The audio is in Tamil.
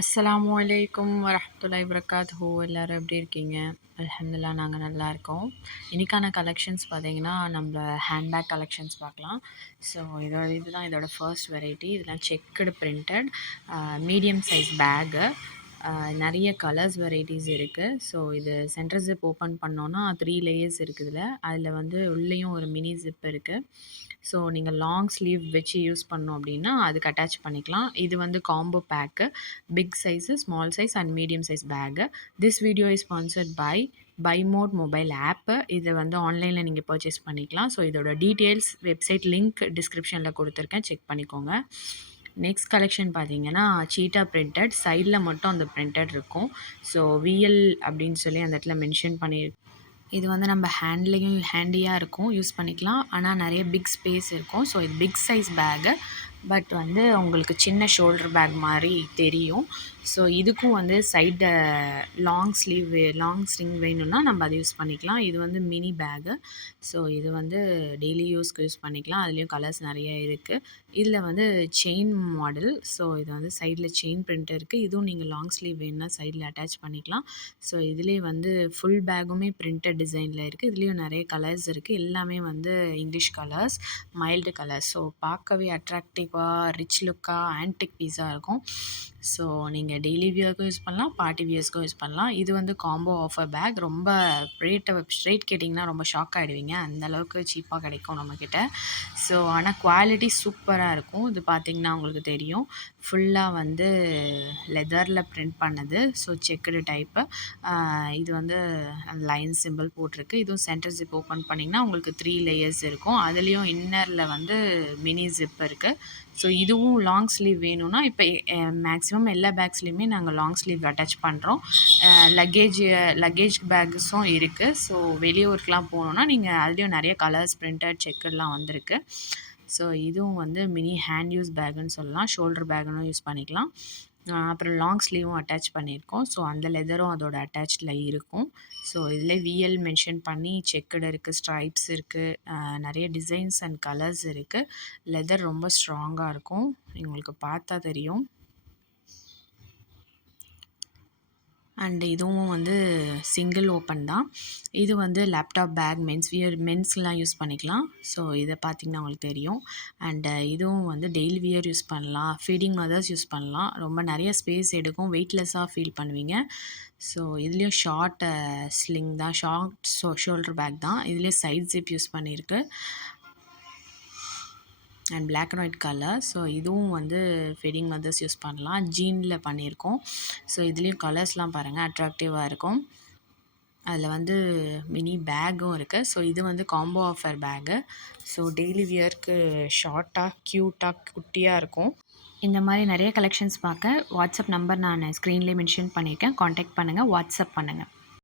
அஸ்ஸலாமு அலைக்கும் வரஹ்மத்துல்லாஹி வபரகாத்துஹு. எல்லாரும் எப்படி இருக்கீங்க? அல்ஹம்துலில்லாஹ் நாங்கள் நல்லா இருக்கோம். இன்றைக்கான கலெக்ஷன்ஸ் பார்த்தீங்கன்னா நம்மள ஹேண்ட்பேக் கலெக்ஷன்ஸ் பார்க்கலாம். ஸோ இதுதான் இதோட ஃபர்ஸ்ட் வெரைட்டி. இதெல்லாம் checked printed medium size bag. நிறைய கலர்ஸ் வெரைட்டிஸ் இருக்குது. ஸோ இது சென்டர் ஜிப் ஓப்பன் பண்ணோன்னா 3 லேயர்ஸ் இருக்குதுல. அதில் வந்து உள்ளேயும் ஒரு மினி ஜிப் இருக்குது. ஸோ நீங்கள் லாங் ஸ்லீவ் வச்சு யூஸ் பண்ணோம் அப்படின்னா அதுக்கு அட்டாச் பண்ணிக்கலாம். இது வந்து combo bag, big size, small size and medium size bag. This video is sponsored by Mod mobile app. இதை வந்து ஆன்லைனில் நீங்கள் பர்ச்சேஸ் பண்ணிக்கலாம். ஸோ இதோட டீட்டெயில்ஸ் வெப்சைட் லிங்க் டிஸ்கிரிப்ஷனில் கொடுத்துருக்கேன், செக் பண்ணிக்கோங்க. நெக்ஸ்ட் கலெக்ஷன் பார்த்தீங்கன்னா சீட்டா பிரிண்டட், சைடில் மட்டும் அந்த பிரிண்டட் இருக்கும். ஸோ விஎல் அப்படின்னு சொல்லி அந்த இடத்துல மென்ஷன் பண்ணியிருக்கு. இது வந்து நம்ம ஹேண்டியாக இருக்கும், யூஸ் பண்ணிக்கலாம். ஆனால் நிறைய பிக் ஸ்பேஸ் இருக்கும். ஸோ இது பிக் சைஸ் பேக்கு, பட் வந்து உங்களுக்கு சின்ன ஷோல்டர் பேக் மாதிரி தெரியும். ஸோ இதுக்கும் வந்து சைடு லாங் ஸ்லிங் வேணும்னா நம்ம அதை யூஸ் பண்ணிக்கலாம். இது வந்து மினி பேக்கு. ஸோ இது வந்து டெய்லி யூஸ்க்கு யூஸ் பண்ணிக்கலாம். அதுலேயும் கலர்ஸ் நிறைய இருக்குது. இதில் வந்து செயின் மாடல். ஸோ இது வந்து சைடில் செயின் பிரிண்ட் இருக்குது. இதுவும் நீங்கள் லாங் ஸ்லீவ் வேணும்னா சைடில் அட்டாச் பண்ணிக்கலாம். ஸோ இதுலேயே வந்து ஃபுல் பேக்குமே பிரிண்டட் டிசைனில் இருக்குது. இதுலேயும் நிறைய கலர்ஸ் இருக்குது. எல்லாமே வந்து English colours, mild colours. So பார்க்கவே அட்ராக்டிவாக, ரிச் லுக்காக, ஆன்டிக் பீஸாக இருக்கும். ஸோ நீங்கள் டெய்லி வியர்க்கும் யூஸ் பண்ணலாம், பார்ட்டி வியர்ஸ்க்கும் யூஸ் பண்ணலாம். இது வந்து காம்போ ஆஃபர் பேக். ரொம்ப ரேட் கேட்டிங்கன்னா ரொம்ப ஷாக் ஆகிடுவீங்க, அந்தளவுக்கு சீப்பாக கிடைக்கும் நம்மக்கிட்ட. ஸோ ஆனால் குவாலிட்டி சூப்பராக இருக்கும். இது பார்த்திங்கன்னா உங்களுக்கு தெரியும், ஃபுல்லாக வந்து லெதரில் பிரிண்ட் பண்ணது. So checked type. இது வந்து லைன் சிம்பிள் போட்டிருக்கு. இதுவும் சென்டர் ஜிப் ஓப்பன் பண்ணிங்கன்னா உங்களுக்கு 3 லேயர்ஸ் இருக்கும். அதுலேயும் இன்னரில் வந்து மினி ஜிப் இருக்குது. ஸோ இதுவும் லாங் ஸ்லீவ் வேணும்னா இப்போ மேக்ஸிமம் எல்லா பேக்ஸ்லேயுமே நாங்கள் லாங் ஸ்லீவ் அட்டாச் பண்ணுறோம். லக்கேஜ் பேக்ஸும் இருக்குது. ஸோ வெளியூருக்குலாம் போகணுன்னா நீங்கள் அதுலேயும் நிறைய கலர்ஸ், பிரிண்டட், செக்கர்லாம் வந்திருக்கு. ஸோ இதுவும் வந்து மினி ஹேண்ட் யூஸ் பேக்குன்னு சொல்லலாம். ஷோல்டர் பேக்குன்னு யூஸ் பண்ணிக்கலாம். அப்புறம் லாங் ஸ்லீவும் அட்டாச் பண்ணியிருக்கோம். ஸோ அந்த லெதரும் அதோட அட்டாச்சில் இருக்கும். ஸோ இதில் விஎல் மென்ஷன் பண்ணி செக்குடு இருக்குது, ஸ்ட்ரைப்ஸ் இருக்குது, நிறைய டிசைன்ஸ் அண்ட் கலர்ஸ் இருக்குது. லெதர் ரொம்ப ஸ்ட்ராங்காக இருக்கும், உங்களுக்கு பார்த்தா தெரியும். அண்ட் இதுவும் வந்து சிங்கிள் ஓப்பன் தான். இது வந்து லேப்டாப் பேக், மென்ஸ்லாம் யூஸ் பண்ணிக்கலாம். ஸோ இதை பார்த்திங்கன்னா உங்களுக்கு தெரியும். அண்டு இதுவும் வந்து டெய்லி வியர் யூஸ் பண்ணலாம், ஃபீடிங் மதர்ஸ் யூஸ் பண்ணலாம். ரொம்ப நிறைய ஸ்பேஸ் எடுக்கும், வெயிட்லெஸ்ஸாக ஃபீல் பண்ணுவீங்க. ஸோ இதுலேயும் ஷார்ட் ஸ்லிங் தான், ஷோல்டர் பேக் தான். இதுலேயும் சைட் ஜிப் யூஸ் பண்ணியிருக்கு and black and white colour. So இதுவும் வந்து ஃபீடிங் மதர்ஸ் யூஸ் பண்ணலாம், ஜீனில் பண்ணியிருக்கோம். ஸோ இதுலேயும் கலர்ஸ்லாம் பாருங்கள், அட்ராக்டிவாக இருக்கும். அதில் வந்து மினி பேக்கும் இருக்குது. ஸோ இது வந்து combo offer bag. So daily வியர்க்கு ஷார்ட்டாக, க்யூட்டாக, குட்டியாக இருக்கும். இந்த மாதிரி நிறைய கலெக்ஷன்ஸ் பார்க்க வாட்ஸ்அப் நம்பர் நான் ஸ்க்ரீன்லேயே மென்ஷன் பண்ணியிருக்கேன். காண்டாக்ட் பண்ணுங்கள், வாட்ஸ்அப் பண்ணுங்கள்.